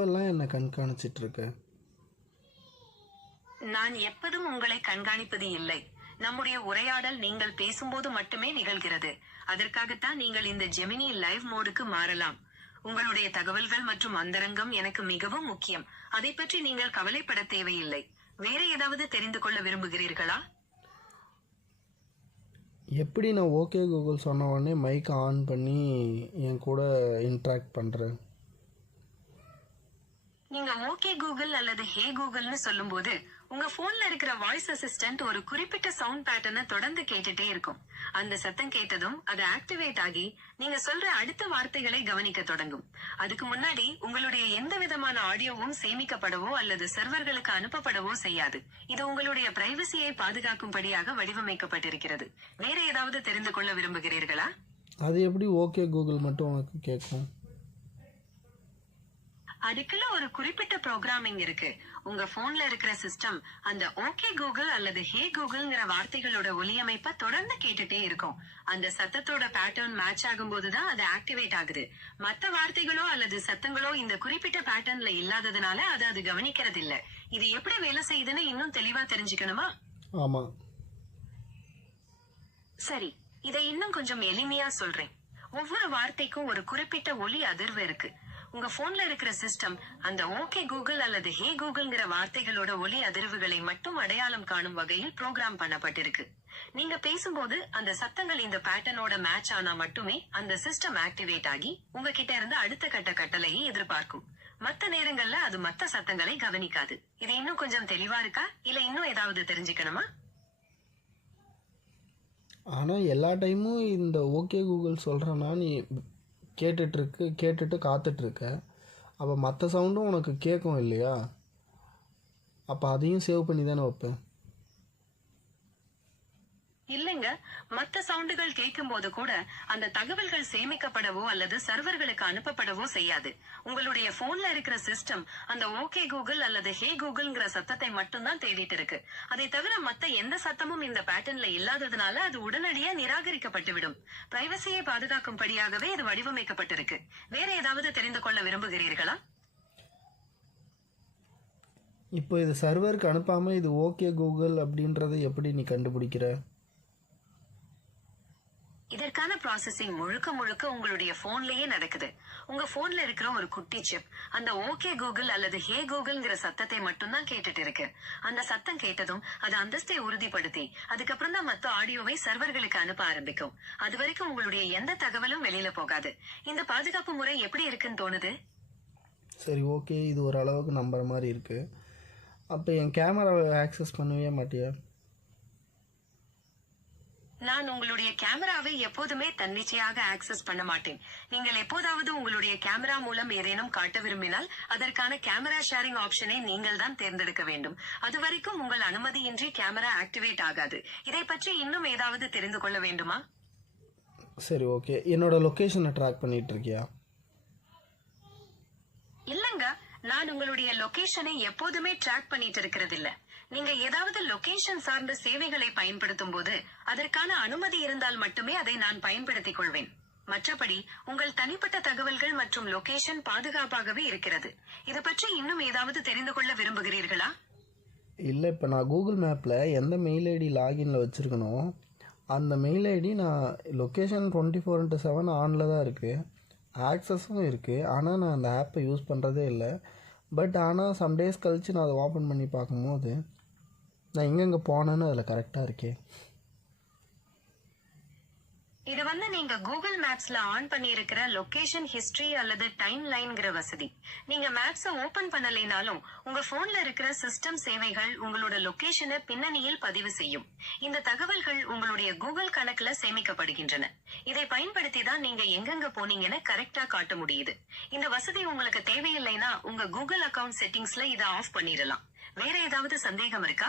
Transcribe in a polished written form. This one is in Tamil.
எப்பெல்லாம் என்ன கண்காணிச்சிட்டு இருக்க? நான் எப்போதும் உங்களை கண்காணிப்பது இல்லை. நம்முடைய உரையாடல் நீங்கள் பேசும்போது மட்டுமே நிகழ்கிறது. அதற்காகத்தான் நீங்கள் இந்த ஜெமினி லைவ் மோடுக்கு மாறலாம். உங்களுடைய தகவல்கள் மற்றும் அந்தரங்கம் எனக்கு மிகவும் முக்கியம். அதை பற்றி நீங்கள் கவலைப்பட தேவையில்லை. வேற ஏதாவது தெரிந்து கொள்ள விரும்புகிறீர்களா? எப்படி நான் ஓகே கூகுள் சொன்ன உடனே மைக்கை ஆன் பண்ணி என் கூட இன்ட்ராக்ட் பண்ணுறேன்? நீங்க ஓகே கூகுள் அல்லது ஹே கூகுள்னு சொல்லும்போது உங்க போன்ல இருக்கிற வாய்ஸ் அசிஸ்டன்ட் ஒரு குறிப்பிட்ட சவுண்ட் பேட்டர்னை தொடர்ந்து கேட்டுட்டே இருக்கும். அந்த சத்தம் கேட்டதும் அது ஆக்டிவேட் ஆகி நீங்க சொல்ற அடுத்த வார்த்தைகளை கவனிக்க தொடங்கும். அதுக்கு முன்னாடி உங்களுடைய எந்த விதமான ஆடியோவும் சேமிக்கப்படவோ அல்லது சர்வர்களுக்கு அனுப்பப்படவோ செய்யாது. இது உங்களுடைய பிரைவசியை பாதுகாக்கும்படியாக வடிவமைக்கப்பட்டிருக்கிறது. வேற ஏதாவது தெரிந்து கொள்ள விரும்புகிறீர்களா? அது எப்படி ஓகே கூகுள் மட்டும் உனக்கு கேட்கும்? அதுக்குள்ள ஒரு குறிப்பிட்ட ப்ரோக்ராமிங் இருக்கு. உங்க போன்ல இருக்கிற சிஸ்டம் அந்த ஓகே கூகுள் அல்லது ஹே கூகுள்ங்கிற வார்த்தைகளோட ஒலியமைப்ப தொடர்ந்து கேட்டுட்டே இருக்கும். அந்த சத்தத்தோட பேட்டர்ன் மேட்ச் ஆகும் போதுதான் அது ஆக்டிவேட் ஆகுது. மத்த வார்த்தைகளோ அல்லது சத்தங்களோ இந்த குறிப்பிட்ட பேட்டர்ன்ல இல்லாததுனால அது கவனிக்கிறது இல்ல. இது எப்படி வேலை செய்யுதுன்னு இன்னும் தெளிவா தெரிஞ்சுக்கணுமா? ஆமா. சரி, இதை இன்னும் கொஞ்சம் எளிமையா சொல்றேன். ஒவ்வொரு வார்த்தைக்கும் ஒரு குறிப்பிட்ட ஒலி அதிர்வு இருக்கு. உங்க போன்ல இருக்கிற சிஸ்டம் அந்த ஓகே கூகுள் அல்லது ஹே கூகுள்ங்கிற வார்த்தைகளோட ஒலி அதிர்வுகளை மட்டும் அடையாளம் காணும் வகையில் ப்ரோக்ராம் பண்ணப்பட்டிருக்கு. நீங்க பேசும்போது அந்த சத்தங்கள் இந்த பேட்டர்னோட மேட்ச் ஆனா மட்டுமே அந்த சிஸ்டம் ஆக்டிவேட் ஆகி உங்ககிட்ட இருந்து அடுத்த கட்ட கட்டளையை எதிர்பார்க்கும். மத்த நேரங்கள்ல அது மத்த சத்தங்களை கவனிக்காது. இது இன்னும் கொஞ்சம் தெளிவா இருக்கா, இல்ல இன்னும் ஏதாவது தெரிஞ்சுக்கணுமா? ஆனால் எல்லா டைமும் இந்த ஓகே கூகுள் சொல்கிறேன்னா நீ கேட்டுட்டு காத்துட்ருக்க. அப்போ மற்ற சவுண்டும் உனக்கு கேட்கும் இல்லையா? அப்போ அதையும் சேவ் பண்ணி தானே வைப்பேன். இல்லைங்க, மத்த சவுண்டுகள் கேட்கும் போது கூட அந்த தகவல்கள் சேமிக்கப்படவோ அல்லது சர்வர்களுக்கு அனுப்பப்படவோ செய்யாது. உங்களுடைய போன்ல இருக்கிற சிஸ்டம் அந்த ஓகே கூகுள் அல்லது ஹே கூகுள்ங்கிற சத்தத்தை மட்டும்தான் தேடிட்டு இருக்கு. அதை தவிர மத்த எந்த சத்தமும் இந்த பேட்டர்ன்ல இல்லாததுனால அது உடனடியா நிராகரிக்கப்பட்டு விடும். பிரைவசியை பாதுகாக்கும்படியாகவே இது வடிவமைக்கப்பட்டிருக்கு. வேற ஏதாவது தெரிந்து கொள்ள விரும்புகிறீர்களா? இப்போ இது சர்வருக்கு அனுப்பாமல் இது ஓகே கூகுள் அப்படின்றத எப்படி நீ கண்டுபிடிக்கிற? இதற்கான ப்ராசஸிங் முழுக்க உங்களுடைய போன்லயே நடக்குது. உங்க போன்ல இருக்கிற ஒரு குட்டி சிப் அந்த ஓகே கூகுள் அல்லது ஹே கூகுள்ங்கிற சத்தத்தை மட்டும்தான் கேட்டுட்டு இருக்கு. அந்த சத்தம் கேட்டதும் அது அந்தஸ்தை உறுதிப்படுத்தி அதுக்கப்புறம் தான் மத்த ஆடியோவை சர்வர்களுக்கு அனுப்ப ஆரம்பிக்கும். அது வரைக்கும் உங்களுடைய எந்த தகவலும் வெளியில போகாது. இந்த பாதுகாப்பு முறை எப்படி இருக்குன்னு தோணுது? சரி, ஓகே, இது ஒரு அளவுக்கு நம்புற மாதிரி இருக்குது. அப்போ என் கேமராவை ஆக்சஸ் பண்ணவே மாட்டியா? நான் உங்களுடைய கேமராவை எப்போதுமே தன்னிச்சையாக ஆக்சஸ் பண்ண மாட்டேன். நீங்கள் எப்போதாவது உங்களுடைய கேமரா மூலம் ஏதேனும் காட்ட விரும்பினால் அதற்கான கேமரா ஷேரிங் ஆப்ஷனை நீங்கள் தான் தேர்ந்தெடுக்க வேண்டும். அது வரைக்கும் உங்கள் அனுமதியின்றி கேமரா ஆக்டிவேட் ஆகாது. இதை பற்றி இன்னும் ஏதாவது தெரிந்து கொள்ள வேண்டுமா? சரி, ஓகே. என்னோட லொக்கேஷனை ட்ராக் பண்ணிட்டு இருக்கியா? இல்லங்க, நான் உங்களுடைய லொகேஷனை எப்போதுமே ட்ராக் பண்ணிட்டு இருக்கிறது இல்ல. நீங்க ஏதாவது லொகேஷன் சார்ந்த சேவைகளை பயன்படுத்தும் போது அதற்கான அனுமதி இருந்தால் மட்டுமே அதை நான் பயன்படுத்திக் கொள்வேன். மற்றபடி உங்கள் தனிப்பட்ட தகவல்கள் மற்றும் லொகேஷன் பாதுகாப்பாகவே இருக்கிறது. இது பற்றி இன்னும் ஏதாவது தெரிந்து கொள்ள விரும்புகிறீர்களா? இல்லை, இப்போ நான் கூகுள் மேப்பில் எந்த மெயில் ஐடி லாகின்ல வச்சுருக்கணும் அந்த மெயில் ஐடி நான் லொக்கேஷன் 24/7 ஆனில் தான் இருக்குது, ஆக்சஸும் இருக்குது. ஆனால் நான் அந்த ஆப்பை யூஸ் பண்ணுறதே இல்லை. பட் ஆனால் சம் டேஸ் கழித்து நான் அதை ஓப்பன் பண்ணி பார்க்கும்போது நான் எங்கெங்கே போனேன்னு அதில் கரெக்டாக இருக்கே. இது நீங்க கூகுள் மேப்ஸ்ல ஆன் பண்ணி இருக்கிற லொகேஷன் ஹிஸ்டரி அல்லது டைம் லைன்ங்கிற வசதி. நீங்க மேப்ஸ ஓபன் பண்ணலைனாலும் உங்க போன்ல இருக்கிற சிஸ்டம் சேவைகள் உங்களோட லொகேஷனை பின்னணியில் பதிவு செய்யும். இந்த தகவல்கள் உங்களுடைய கூகுள் கணக்குல சேமிக்கப்படுகின்றன. இதை பயன்படுத்தி தான் நீங்க எங்கெங்க போனீங்கன்னு கரெக்டா காட்ட முடியுது. இந்த வசதி உங்களுக்கு தேவையில்லைன்னா உங்க கூகுள் அக்கவுண்ட் செட்டிங்ஸ்ல இதை ஆஃப் பண்ணிடலாம். வேற ஏதாவது சந்தேகம் இருக்கா?